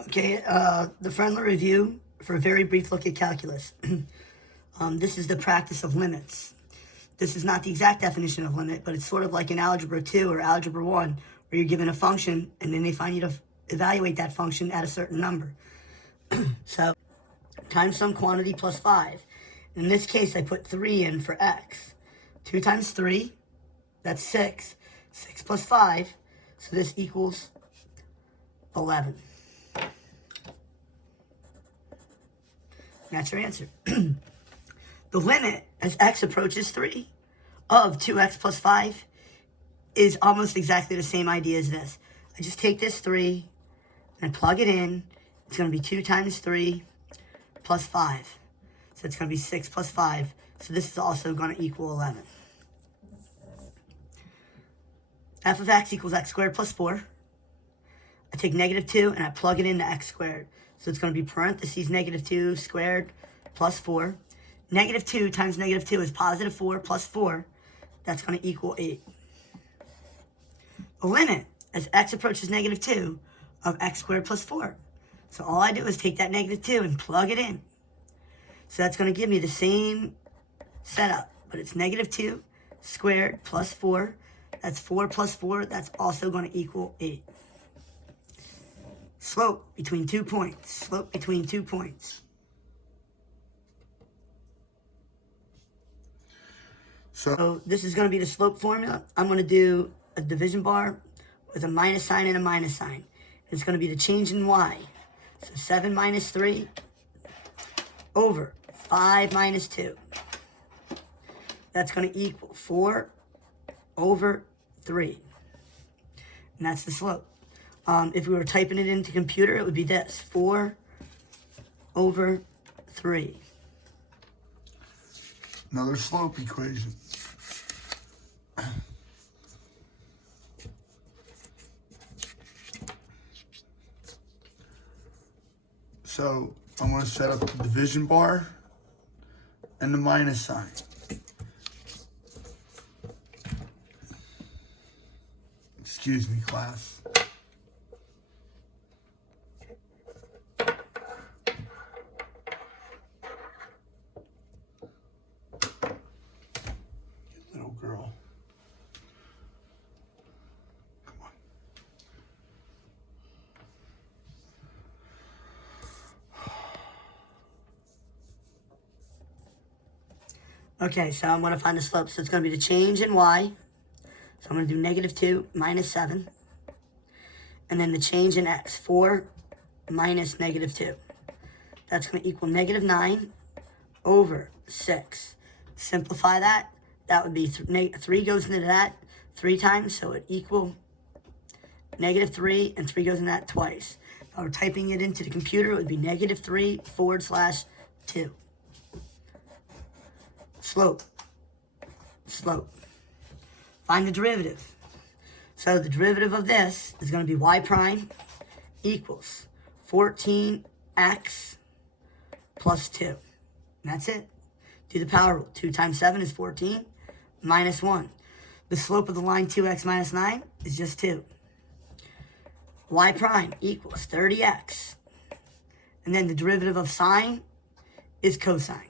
Okay, the friendly review for a very brief look at calculus. This is the practice of limits. This is not the exact definition of limit, but it's sort of like in Algebra 2 or Algebra 1, where you're given a function, and then they find you to evaluate that function at a certain number. So, times some quantity plus 5. In this case, I put 3 in for x. 2 times 3, that's 6. 6 plus 5, so this equals 11. That's your answer. The limit as x approaches 3 of 2x plus 5 is almost exactly the same idea as this. I just take this 3 and I plug it in. It's going to be 2 times 3 plus 5. So it's going to be 6 plus 5. So this is also going to equal 11. F of x equals x squared plus 4. I take negative 2 and I plug it into x squared. So it's going to be parentheses negative 2 squared plus 4. Negative 2 times negative 2 is positive 4 plus 4. That's going to equal 8. The limit as x approaches negative 2 of x squared plus 4. So all I do is take that negative 2 and plug it in. So that's going to give me the same setup, but it's negative 2 squared plus 4. That's 4 plus 4. That's also going to equal 8. Slope between 2 points. Slope between 2 points. So this is going to be the slope formula. I'm going to do a division bar with a minus sign and a minus sign. It's going to be the change in y. So 7 minus 3 over 5 minus 2. That's going to equal 4 over 3. And that's the slope. If we were typing it into computer, it would be this, 4 over 3. Another slope equation. So I'm going to set up the division bar and the minus sign. Excuse me, class. Little girl. Come on. Okay, so I'm going to find the slope. So it's going to be the change in y. So I'm going to do negative 2 minus 7. And then the change in x, 4 minus negative 2. That's going to equal negative 9 over 6. Simplify that. That would be 3 goes into that 3 times, so it equal negative 3, and 3 goes in that twice. If I were typing it into the computer, it would be negative 3 / 2. Slope. Slope. Find the derivative. So the derivative of this is going to be y prime equals 14x plus 2. And that's it. Do the power rule. 2 times 7 is 14 minus 1. The slope of the line 2x minus 9 is just 2. Y prime equals 30x. And then the derivative of sine is cosine.